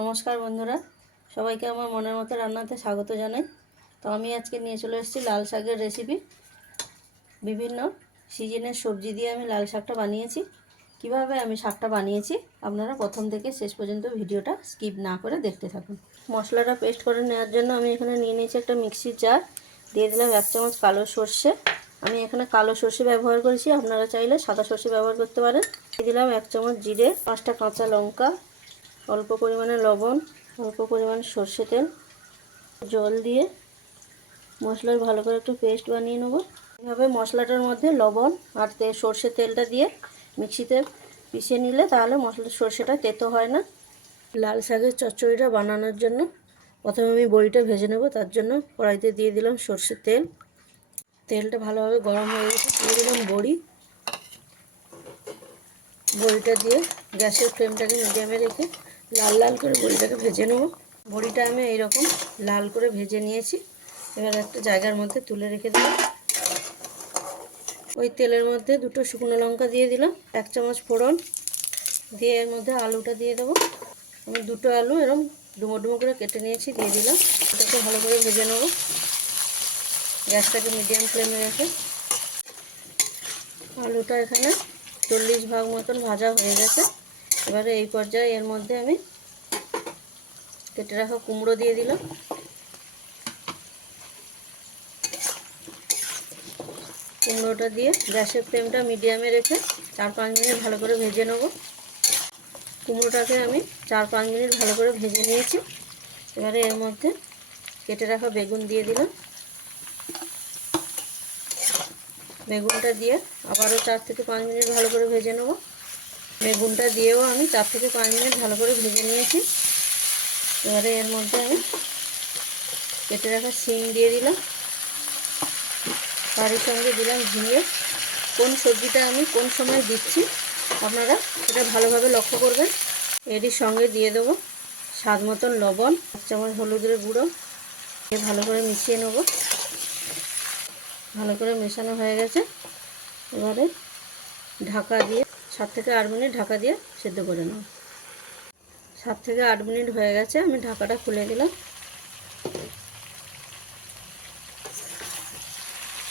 নমস্কার বন্ধুরা। সবাইকে আমার মনের মতো রান্নাতে স্বাগত জানাই। তো আমি আজকে নিয়ে চলে এসেছি লাল শাকের রেসিপি বিভিন্ন সিজনের সবজি দিয়ে আমি লাল শাকটা বানিয়েছি। কীভাবে আমি শাকটা বানিয়েছি, আপনারা প্রথম থেকে শেষ পর্যন্ত ভিডিওটা স্কিপ না করে দেখতে থাকুন। মশলাটা পেস্ট করে নেওয়ার জন্য আমি এখানে নিয়ে নিয়েছি একটা মিক্সির জার দিয়ে দিলাম এক চামচ কালো সর্ষে। আমি এখানে কালো সর্ষে ব্যবহার করেছি, আপনারা চাইলে সাদা সর্ষে ব্যবহার করতে পারেন। দিয়ে দিলাম এক চামচ জিরে, পাঁচটা কাঁচা লঙ্কা অল্প পরিমাণে লবণ, অল্প পরিমাণে সর্ষে তেল, জল দিয়ে মশলার ভালো করে একটু পেস্ট বানিয়ে নেব। এভাবে মশলাটার মধ্যে লবণ আর তে সর্ষে তেলটা দিয়ে মিক্সিতে পিষে নিলে তাহলে মশলার সর্ষেটা তেতো হয় না। লাল শাকের চচ্চড়িটা বানানোর জন্য প্রথমে আমি বড়িটা ভেজে নেব, তার জন্য কড়াইতে দিয়ে দিলাম সর্ষের তেল। তেলটা ভালোভাবে গরম হয়ে গেছে, দিয়ে দিলাম বড়ি। বড়িটা দিয়ে গ্যাসের ফ্লেমটাকে মিডিয়ামে রেখে লাল লাল করে বড়িটাকে ভেজে নেব। বড়িটা আমি এইরকম লাল করে ভেজে নিয়েছি। এবার একটা জায়গার মধ্যে তুলে রেখে দিলাম। ওই তেলের মধ্যে দুটো শুকনো লঙ্কা দিয়ে দিলাম, এক চামচ ফোড়ন দিয়ে এর মধ্যে আলুটা দিয়ে দেবো। আমি দুটো আলু এরকম ডুমো ডুমো করে কেটে নিয়েছি, দিয়ে দিলাম। ওটাকে ভালো করে ভেজে নেব। গ্যাসটাকে মিডিয়াম ফ্লেমে রেখে আলুটা এখানে চল্লিশ ভাগ মতন ভাজা হয়ে গেছে। এবারে এই পর্যায়ে এর মধ্যে আমি কেটে রাখা কুমড়ো দিয়ে দিলাম। কুমড়োটা দিয়ে গ্যাসের ফ্লেমটা মিডিয়ামে রেখে চার পাঁচ মিনিট ভালো করে ভেজে নেব। কুমড়োটাকে আমি চার পাঁচ মিনিট ভালো করে ভেজে নিয়েছি। এবারে এর মধ্যে কেটে রাখা বেগুন দিয়ে দিলাম। বেগুনটা দিয়ে আবারও চার থেকে পাঁচ মিনিট ভালো করে ভেজে নেব। বেগুনটা দিয়েও আমি চার থেকে পাঁচ মিনিট ভালো করে ভেজে নিয়েছি। এবারে এর মধ্যে আমি কেটে রাখা শিম দিয়ে দিলাম। তারই সঙ্গে দিলাম ঝিঙে। কোন সবজিটা আমি কোন সময় দিচ্ছি আপনারা সেটা ভালোভাবে লক্ষ্য করবেন। এরই সঙ্গে দিয়ে দেবো স্বাদ মতন লবণ, এক চামচ হলুদের গুঁড়ো। ভালো করে মিশিয়ে নেব। ভালো করে মেশানো হয়ে গেছে। এবারে ঢাকা দিয়ে সাত থেকে আট মিনিট ঢাকা দিয়ে সেদ্ধ করে নেব। সাত থেকে আট মিনিট হয়ে গেছে, আমি ঢাকাটা খুলে দিলাম।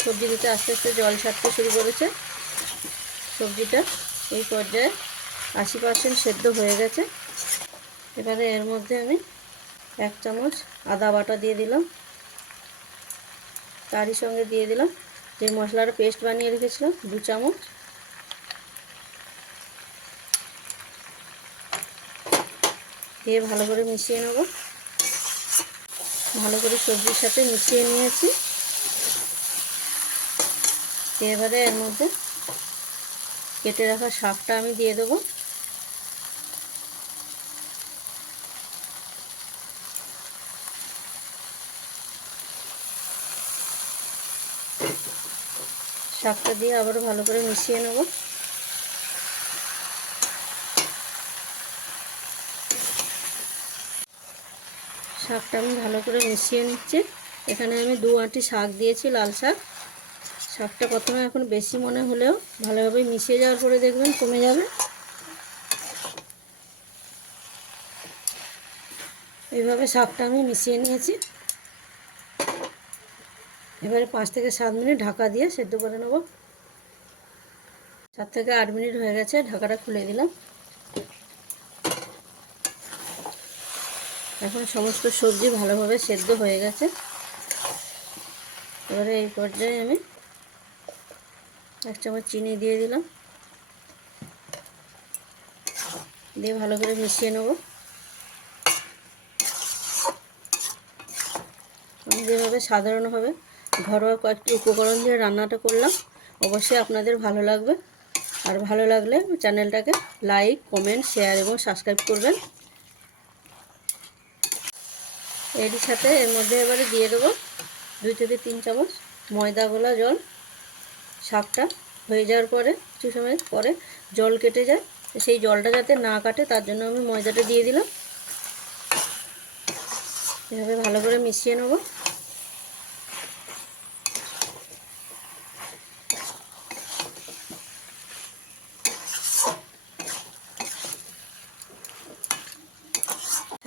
সবজি দিতে আস্তে আস্তে জল ছাড়তে শুরু করেছে। সবজিটা এই পর্যায়ে আশি পার্সেন্ট সেদ্ধ হয়ে গেছে। এবারে এর মধ্যে আমি এক চামচ আদা বাটা দিয়ে দিলাম। তারই সঙ্গে দিয়ে দিলাম। যে মশলাটা পেস্ট বানিয়ে রেখেছিলাম, দু চামচ। দিয়ে ভালো করে মিশিয়ে নেব। ভালো করে সবজির সাথে মিশিয়ে নিয়েছি। এবারে এর মধ্যে কেটে রাখা শাকটা আমি দিয়ে দেবো। শাকটা দিয়ে আবারও ভালো করে মিশিয়ে নেব। শাকটা আমি ভালো করে মিশিয়ে নিচ্ছি। এখানে আমি দু আঁটি শাক দিয়েছি, লাল শাক। শাকটা প্রথমে এখন বেশি মনে হলেও ভালোভাবে মিশিয়ে যাওয়ার পরে দেখবেন কমে যাবে। এইভাবে শাকটা আমি মিশিয়ে নিয়েছি। এবারে পাঁচ থেকে সাত মিনিট ঢাকা দিয়ে সেদ্ধ করে নেব। সাত থেকে আট মিনিট হয়ে গেছে, ঢাকাটা খুলে দিলাম। এখন সমস্ত সবজি ভালোভাবে সেদ্ধ হয়ে গেছে। এবারে এই পর্যায়ে আমি এক চামচ চিনি দিয়ে দিলাম। দিয়ে ভালো করে মিশিয়ে নেব। যেভাবে সাধারণভাবে ঘরোয়া কয়েকটি উপকরণ দিয়ে রান্নাটা করলাম। অবশ্যই আপনাদের ভালো লাগবে। আর ভালো লাগলে চ্যানেলটাকে লাইক, কমেন্ট, শেয়ার এবং সাবস্ক্রাইব করবেন। এরই সাথে এর মধ্যে এবারে দিয়ে দেবো দুই থেকে তিন চামচ ময়দা গোলা জল। শাকটা হয়ে যাওয়ার পরে, কিছু সময় পরে জল কেটে যায়। সেই জলটা যাতে না কাটে, তার জন্য আমি ময়দাটা দিয়ে দিলাম। এভাবে ভালো করে মিশিয়ে নেব।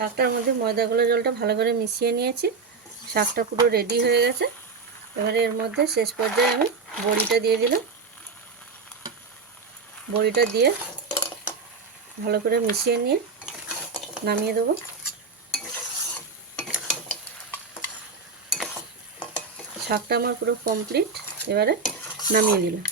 শাকটার মধ্যে ময়দা গোলা জলটা ভালো করে মিশিয়ে নিয়েছি। শাকটা পুরো রেডি হয়ে গেছে। এবারে এর মধ্যে শেষ পর্যায়ে আমি বড়িটা দিয়ে দিলাম। বড়িটা দিয়ে ভালো করে মিশিয়ে নিয়ে নামিয়ে দেবো। শাকটা আমার পুরো কমপ্লিট এবারে নামিয়ে দিলাম।